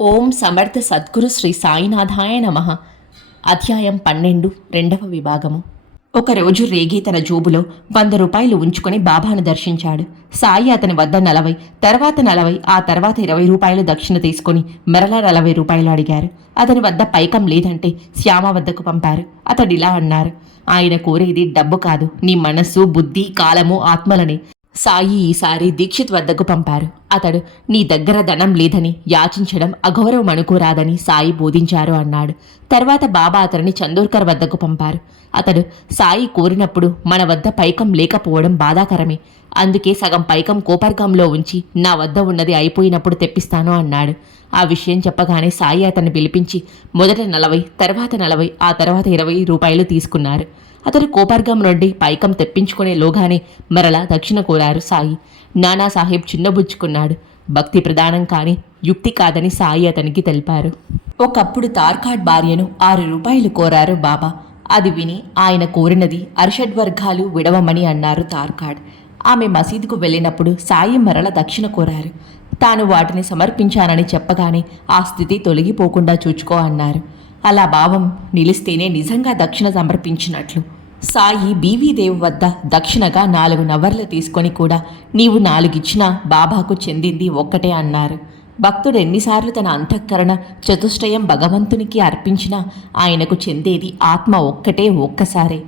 ఓం సమర్థ సద్గురు శ్రీ సాయినాథాయ నమ. అధ్యాయం పన్నెండు రెండవ విభాగము. ఒకరోజు రేగి తన జోబులో వంద రూపాయలు ఉంచుకొని బాబాను దర్శించాడు. సాయి అతని వద్ద నలభై తర్వాత నలభై ఆ తర్వాత ఇరవై రూపాయలు దక్షిణ తీసుకొని మరలా నలభై రూపాయలు అడిగారు. అతని వద్ద పైకం లేదంటే శ్యామ వద్దకు పంపారు. అతడిలా అన్నారు ఆయన కోరేది డబ్బు కాదు నీ మనస్సు బుద్ధి కాలము ఆత్మలని. సాయి ఈసారి దీక్షిత్ వద్దకు పంపారు. అతడు నీ దగ్గర ధనం లేదని యాచించడం అఘోరం అనుకోరాదని సాయి బోధించారు అన్నాడు. తర్వాత బాబా అతడిని చందోర్కర్ వద్దకు పంపారు. అతడు సాయి కోరినప్పుడు మన వద్ద పైకం లేకపోవడం బాధాకరమే. అందుకే సగం పైకం కోపర్గంలో ఉంచి నా వద్ద ఉన్నది అయిపోయినప్పుడు తెప్పిస్తాను అన్నాడు. ఆ విషయం చెప్పగానే సాయి అతన్ని పిలిపించి మొదట నలభై తర్వాత నలభై ఆ తర్వాత ఇరవై రూపాయలు తీసుకున్నారు. అతడు కోపర్గం నుండి పైకం తెప్పించుకునే లోగానే మరలా దక్షిణ కోరారు సాయి. నానాసాహెబ్ చిన్నబుచ్చుకున్నాడు. భక్తి ప్రధానం కాని యుక్తి కాదని సాయి అతనికి తెలిపారు. ఒకప్పుడు తార్కాడ్ భార్యను ఆరు రూపాయలు కోరారు బాబా. అది విని ఆయన కోరినది అర్షడ్ వర్గాలు విడవమని అన్నారు తార్కాడ్. ఆమె మసీదుకు వెళ్ళినప్పుడు సాయి మరల దక్షిణ కోరారు. తాను వాటిని సమర్పించానని చెప్పగానే ఆ స్థితి తొలగిపోకుండా చూచుకో అన్నారు. అలా భావం నిలిస్తేనే నిజంగా దక్షిణ సమర్పించినట్లు. సాయి బీవీదేవి వద్ద దక్షిణగా నాలుగు నవర్లు తీసుకొని కూడా నీవు నాలుగిచ్చినా బాబాకు చెందింది ఒక్కటే అన్నారు. భక్తుడు ఎన్నిసార్లు తన అంతఃకరణ చతుష్టయం భగవంతునికి అర్పించినా ఆయనకు చెందేది ఆత్మ ఒక్కటే ఒక్కసారే.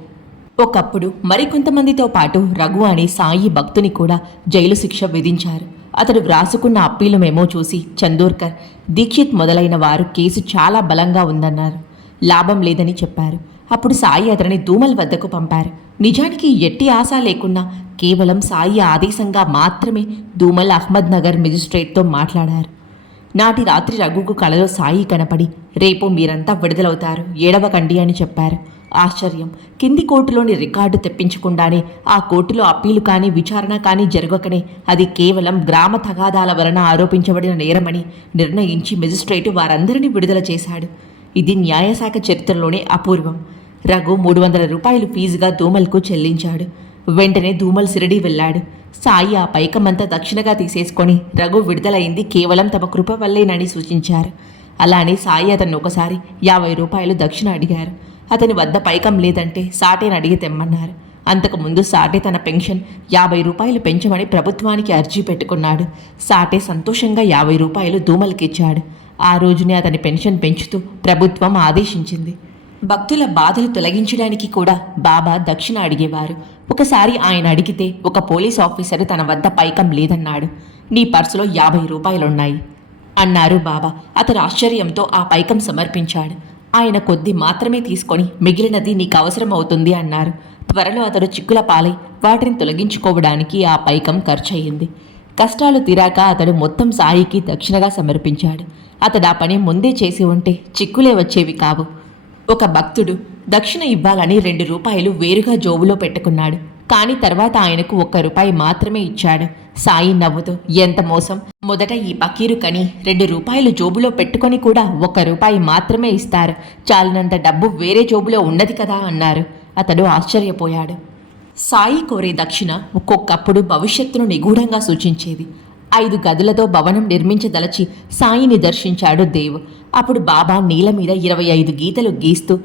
ఒకప్పుడు మరికొంతమందితో పాటు రఘు అనే సాయి భక్తుని కూడా జైలు శిక్ష విధించారు. అతడు వ్రాసుకున్న అప్పీలు మేమో చూసి చందూర్కర్ దీక్షిత్ మొదలైన వారు కేసు చాలా బలంగా ఉందన్నారు. లాభం లేదని చెప్పారు. అప్పుడు సాయి అతనిని దూమల్ వద్దకు పంపారు. నిజానికి ఎట్టి ఆశ లేకున్నా కేవలం సాయి ఆదేశంగా మాత్రమే దూమల్ అహ్మద్ నగర్ మెజిస్ట్రేట్తో మాట్లాడారు. నాటి రాత్రి రఘుకు కలలో సాయి కనపడి రేపు మీరంతా విడుదలవుతారు ఏడవకండి అని చెప్పారు. ఆశ్చర్యం. కింది కోర్టులోని రికార్డు తెప్పించకుండానే ఆ కోర్టులో అప్పీలు కానీ విచారణ కానీ జరగకనే. అది కేవలం గ్రామ తగాదాల వలన ఆరోపించబడిన నేరమని నిర్ణయించి మెజిస్ట్రేటు వారందరినీ విడుదల చేశాడు. ఇది న్యాయశాఖ చరిత్రలోనే అపూర్వం. రఘు మూడు వందల రూపాయలు ఫీజుగా దూమల్కు చెల్లించాడు. వెంటనే దూమల్ సిరడి వెళ్ళాడు. సాయి ఆ పైకమంతా దక్షిణగా తీసేసుకొని రఘు విడుదలైంది కేవలం తమ కృప వల్లేనని సూచించారు. అలానే సాయి అతన్ని ఒకసారి యాభై రూపాయలు దక్షిణ అడిగారు. అతని వద్ద పైకం లేదంటే సాటేని అడిగి తెమ్మన్నారు. అంతకుముందు సాటే తన పెన్షన్ యాభై రూపాయలు పెంచమని ప్రభుత్వానికి అర్జీ పెట్టుకున్నాడు. సాటే సంతోషంగా యాభై రూపాయలు దూమలకిచ్చాడు. ఆ రోజునే అతని పెన్షన్ పెంచుతూ ప్రభుత్వం ఆదేశించింది. భక్తుల బాధలు తొలగించడానికి కూడా బాబా దక్షిణ అడిగేవారు. ఒకసారి ఆయన అడిగితే ఒక పోలీస్ ఆఫీసర్ తన వద్ద పైకం లేదన్నాడు. నీ పర్సులో యాభై రూపాయలున్నాయి. అన్నారు బాబా. అతను ఆశ్చర్యంతో ఆ పైకం సమర్పించాడు. ఆయన కొద్ది మాత్రమే తీసుకొని మిగిలినది నీకు అవసరం అవుతుంది అన్నారు. త్వరలో అతడు చిక్కుల పాలై వాటిని తొలగించుకోవడానికి ఆ పైకం ఖర్చయింది. కష్టాలు తీరాక అతడు మొత్తం సాయికి దక్షిణగా సమర్పించాడు. అతడు ఆ పని ముందే చేసి ఉంటే చిక్కులే వచ్చేవి కావు. ఒక భక్తుడు దక్షిణ ఇవ్వాలని రెండు రూపాయలు వేరుగా జోబులో పెట్టుకున్నాడు. కానీ తర్వాత ఆయనకు ఒక్క రూపాయి మాత్రమే ఇచ్చాడు. సాయి నవ్వుతూ ఎంత మోసం? మొదట ఈ పకీరు కని రెండు రూపాయలు జోబులో పెట్టుకొని కూడా ఒక్క రూపాయి మాత్రమే ఇస్తారు. చాలినంత డబ్బు వేరే జోబులో ఉన్నది కదా అన్నారు. అతడు ఆశ్చర్యపోయాడు. సాయి కోరే దక్షిణ ఒక్కొక్కప్పుడు భవిష్యత్తును నిగూఢంగా సూచించేది. ఐదు గదులతో భవనం నిర్మించదలచి సాయిని దర్శించాడు దేవ్. అప్పుడు బాబా నీల మీద ఇరవై ఐదు గీతలు గీస్తూ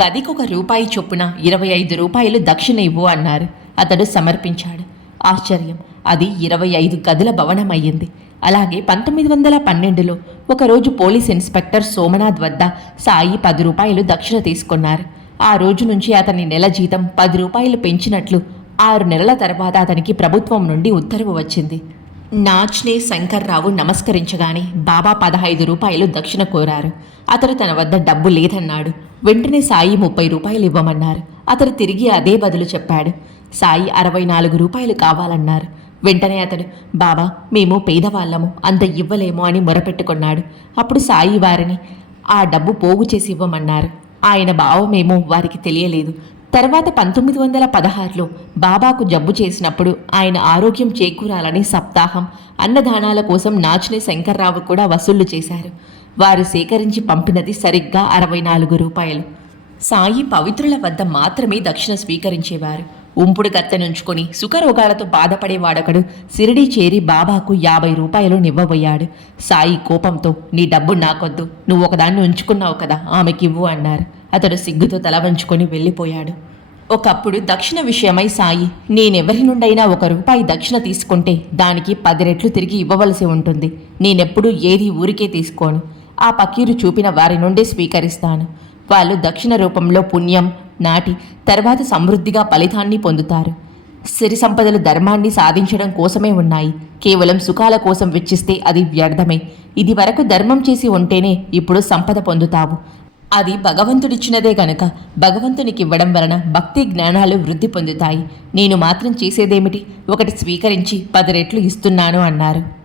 గదికొక రూపాయి చొప్పున ఇరవై ఐదు రూపాయలు దక్షిణ ఇవ్వు అన్నారు. అతడు సమర్పించాడు. ఆశ్చర్యం అది ఇరవై ఐదు గదుల భవనమయ్యింది. అలాగే పంతొమ్మిది వందల పన్నెండులో ఒకరోజు పోలీస్ ఇన్స్పెక్టర్ సోమనాథ్ వద్ద సాయి పది రూపాయలు దక్షిణ తీసుకున్నారు. ఆ రోజు నుంచి అతని నెల జీతం పది రూపాయలు పెంచినట్లు ఆరు నెలల తర్వాత అతనికి ప్రభుత్వం నుండి ఉత్తర్వు వచ్చింది. నాచ్నే శంకర్రావు నమస్కరించగానే బాబా పదహైదు రూపాయలు దక్షిణ కోరారు. అతడు తన వద్ద డబ్బు లేదన్నాడు. వెంటనే సాయి ముప్పై రూపాయలు ఇవ్వమన్నారు. అతడు తిరిగి అదే బదులు చెప్పాడు. సాయి అరవై నాలుగు రూపాయలు కావాలన్నారు. వెంటనే అతడు బాబా మేము పేదవాళ్ళము అంత ఇవ్వలేము అని మొరపెట్టుకున్నాడు. అప్పుడు సాయి వారిని ఆ డబ్బు పోగు చేసి ఇవ్వమన్నారు. ఆయన భావమేమో వారికి తెలియలేదు. తర్వాత పంతొమ్మిది వందల పదహారులో బాబాకు జబ్బు చేసినప్పుడు ఆయన ఆరోగ్యం చేకూరాలని సప్తాహం అన్నదానాల కోసం నాచునే శంకర్రావు కూడా వసూళ్ళు చేశారు. వారు సేకరించి పంపినది సరిగ్గా అరవై నాలుగు రూపాయలు. సాయి పవిత్రుల వద్ద మాత్రమే దక్షిణ స్వీకరించేవారు. ఉంపుడు కత్తెనుంచుకొని సుఖరోగాలతో బాధపడేవాడొకడు సిరిడి చేరి బాబాకు యాభై రూపాయలు నివ్వబోయాడు. సాయి కోపంతో నీ డబ్బు నాకొద్దు నువ్వు ఒకదాన్ని ఉంచుకున్నావు కదా ఆమెకివ్వు అన్నారు. అతడు సిగ్గుతో తల వంచుకొని వెళ్ళిపోయాడు. ఒకప్పుడు దక్షిణ విషయమై సాయి నేనెవరి నుండైనా ఒక రూపాయి దక్షిణ తీసుకుంటే దానికి పది రెట్లు తిరిగి ఇవ్వవలసి ఉంటుంది. నేనెప్పుడూ ఏది ఊరికే తీసుకోను. ఆ పకీరు చూపిన వారి నుండే స్వీకరిస్తాను. వాళ్ళు దక్షిణ రూపంలో పుణ్యం నాటి తర్వాత సమృద్ధిగా ఫలితాన్ని పొందుతారు. సిరి సంపదలు ధర్మాన్ని సాధించడం కోసమే ఉన్నాయి. కేవలం సుఖాల కోసం వెచ్చిస్తే అది వ్యర్థమే. ఇది వరకు ధర్మం చేసి ఉంటేనే ఇప్పుడు సంపద పొందుతావు. అది భగవంతుడిచ్చినదే గనుక భగవంతునికి ఇవ్వడం వలన భక్తి జ్ఞానాలు వృద్ధి పొందుతాయి. నేను మాత్రం చేసేదేమిటి? ఒకటి స్వీకరించి పది రెట్లు ఇస్తున్నాను అన్నారు.